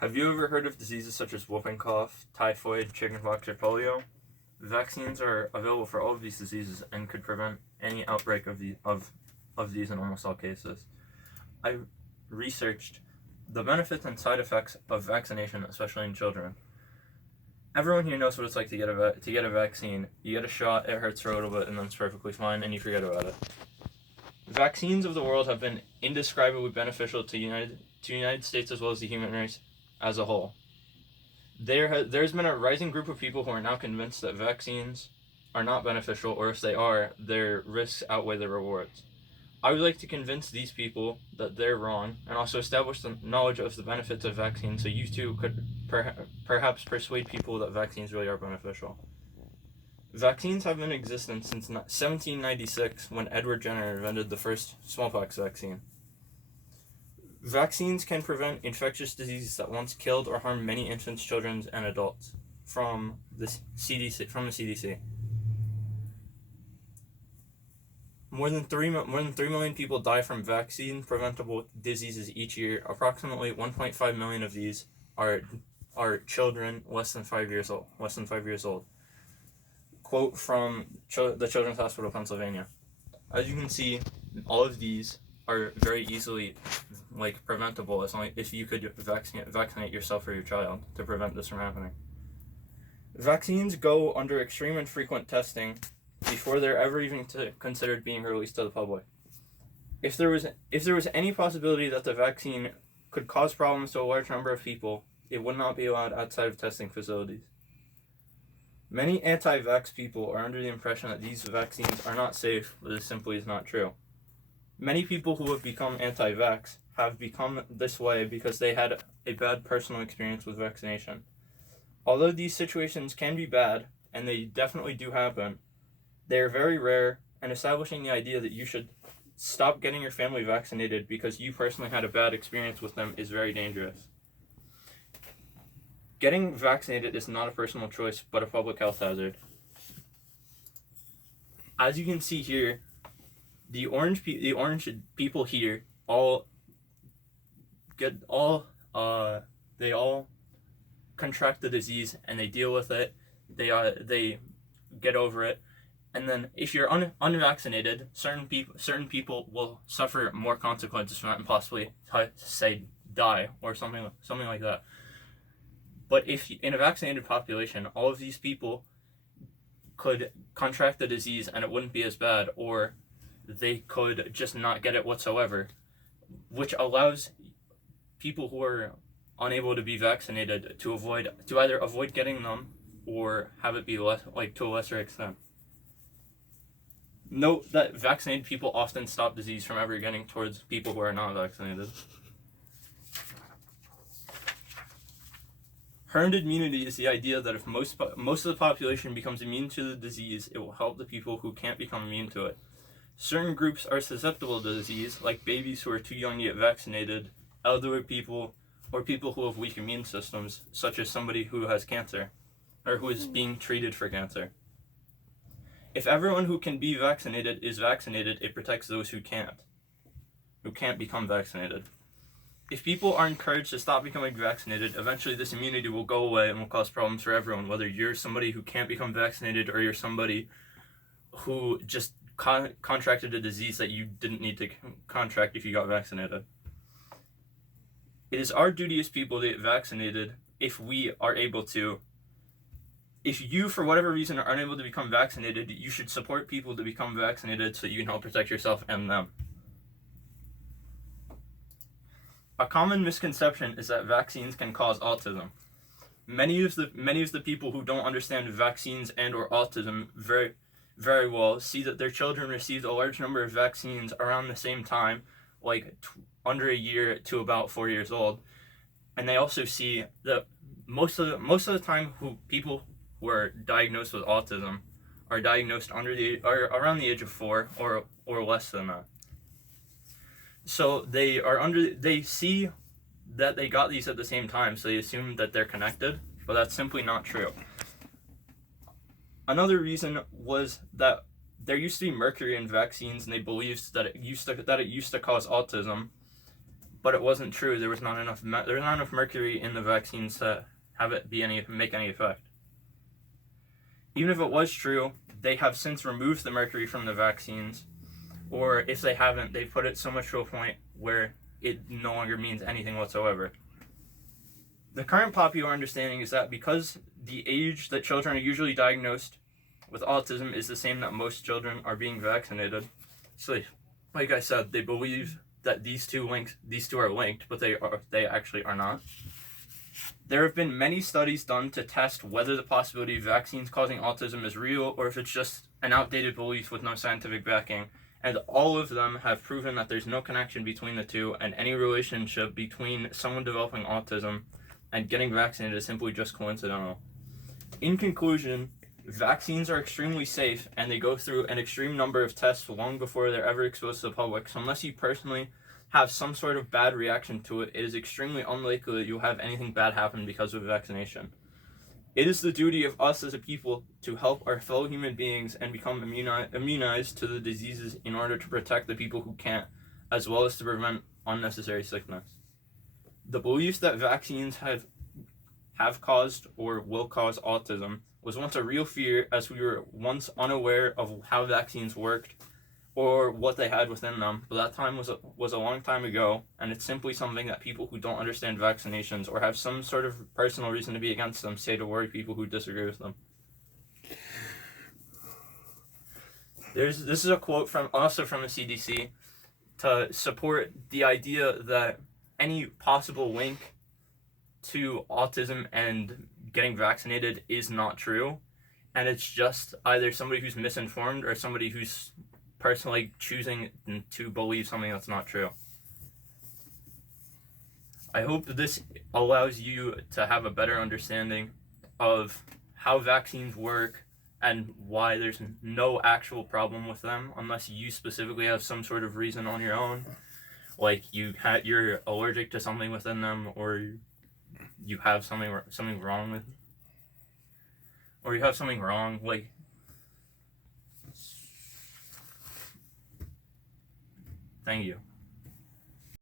Have you ever heard of diseases such as whooping cough, typhoid, chickenpox, or polio? Vaccines are available for all of these diseases and could prevent any outbreak of these in almost all cases. I researched the benefits and side effects of vaccination, especially in children. Everyone here knows what it's like to get a vaccine. You get a shot, it hurts for a little bit, and then it's perfectly fine, and you forget about it. Vaccines of the world have been indescribably beneficial to the United States as well as the human race as a whole. There's been a rising group of people who are now convinced that vaccines are not beneficial, or if they are, their risks outweigh the rewards. I would like to convince these people that they're wrong, and also establish the knowledge of the benefits of vaccines so you too could perhaps persuade people that vaccines really are beneficial. Vaccines have been in existence since 1796, when Edward Jenner invented the first smallpox vaccine. Vaccines can prevent infectious diseases that once killed or harmed many infants, children, and adults from the CDC. More than 3 million people die from vaccine-preventable diseases each year. Approximately 1.5 million of these are children less than 5 years old. Quote from the Children's Hospital of Pennsylvania. As you can see, all of these are very easily preventable if you could vaccinate yourself or your child to prevent this from happening. Vaccines go under extreme and frequent testing before they're ever even considered being released to the public. If there was any possibility that the vaccine could cause problems to a large number of people, it would not be allowed outside of testing facilities. Many anti-vax people are under the impression that these vaccines are not safe, but this simply is not true. Many people who have become anti-vax have become this way because they had a bad personal experience with vaccination. Although these situations can be bad, and they definitely do happen, they are very rare, and establishing the idea that you should stop getting your family vaccinated because you personally had a bad experience with them is very dangerous. Getting vaccinated is not a personal choice, but a public health hazard. As you can see here, the orange people here they all contract the disease and they deal with it. They get over it. And then if you're unvaccinated, certain people will suffer more consequences from that and possibly say die or something like that. But if in a vaccinated population, all of these people could contract the disease and it wouldn't be as bad, or they could just not get it whatsoever, which allows people who are unable to be vaccinated to either avoid getting them or have it be to a lesser extent. Note that vaccinated people often stop disease from ever getting towards people who are not vaccinated. Herd immunity is the idea that if most of the population becomes immune to the disease, it will help the people who can't become immune to it. Certain groups are susceptible to disease, like babies who are too young to get vaccinated, elderly people, or people who have weak immune systems, such as somebody who has cancer, or who is being treated for cancer. If everyone who can be vaccinated is vaccinated, it protects those who can't become vaccinated. If people are encouraged to stop becoming vaccinated, eventually this immunity will go away and will cause problems for everyone, whether you're somebody who can't become vaccinated or you're somebody who just contracted a disease that you didn't need to contract if you got vaccinated. It is our duty as people to get vaccinated if we are able to. If you, for whatever reason, are unable to become vaccinated, you should support people to become vaccinated so you can help protect yourself and them. A common misconception is that vaccines can cause autism. Many of the people who don't understand vaccines and or autism very, very well see that their children received a large number of vaccines around the same time, under a year to about 4 years old, and they also see that most of the time people who are diagnosed with autism are diagnosed around the age of 4 or less than that. So they see that they got these at the same time, so they assume that they're connected, but that's simply not true. Another reason was that there used to be mercury in vaccines, and they believed that it used to cause autism, but it wasn't true. There was not enough mercury in the vaccines to have it make any effect. Even if it was true, they have since removed the mercury from the vaccines, or if they haven't, they've put it so much to a point where it no longer means anything whatsoever. The current popular understanding is that because the age that children are usually diagnosed with autism is the same that most children are being vaccinated. So, like I said, they believe that these two are linked, but they actually are not. There have been many studies done to test whether the possibility of vaccines causing autism is real or if it's just an outdated belief with no scientific backing, and all of them have proven that there's no connection between the two, and any relationship between someone developing autism and getting vaccinated is simply just coincidental. In conclusion, vaccines are extremely safe, and they go through an extreme number of tests long before they're ever exposed to the public, so unless you personally have some sort of bad reaction to it, it is extremely unlikely that you'll have anything bad happen because of vaccination. It is the duty of us as a people to help our fellow human beings and become immunized to the diseases in order to protect the people who can't, as well as to prevent unnecessary sickness. The belief that vaccines have caused or will cause autism was once a real fear, as we were once unaware of how vaccines worked or what they had within them, but that time was a long time ago, and it's simply something that people who don't understand vaccinations or have some sort of personal reason to be against them say to worry people who disagree with them. This is a quote from the CDC to support the idea that any possible link to autism and getting vaccinated is not true, and it's just either somebody who's misinformed or somebody who's personally choosing to believe something that's not true. I hope this allows you to have a better understanding of how vaccines work and why there's no actual problem with them unless you specifically have some sort of reason on your own, like you're allergic to something within them, or you have something wrong with, or you have something wrong, like. Thank you.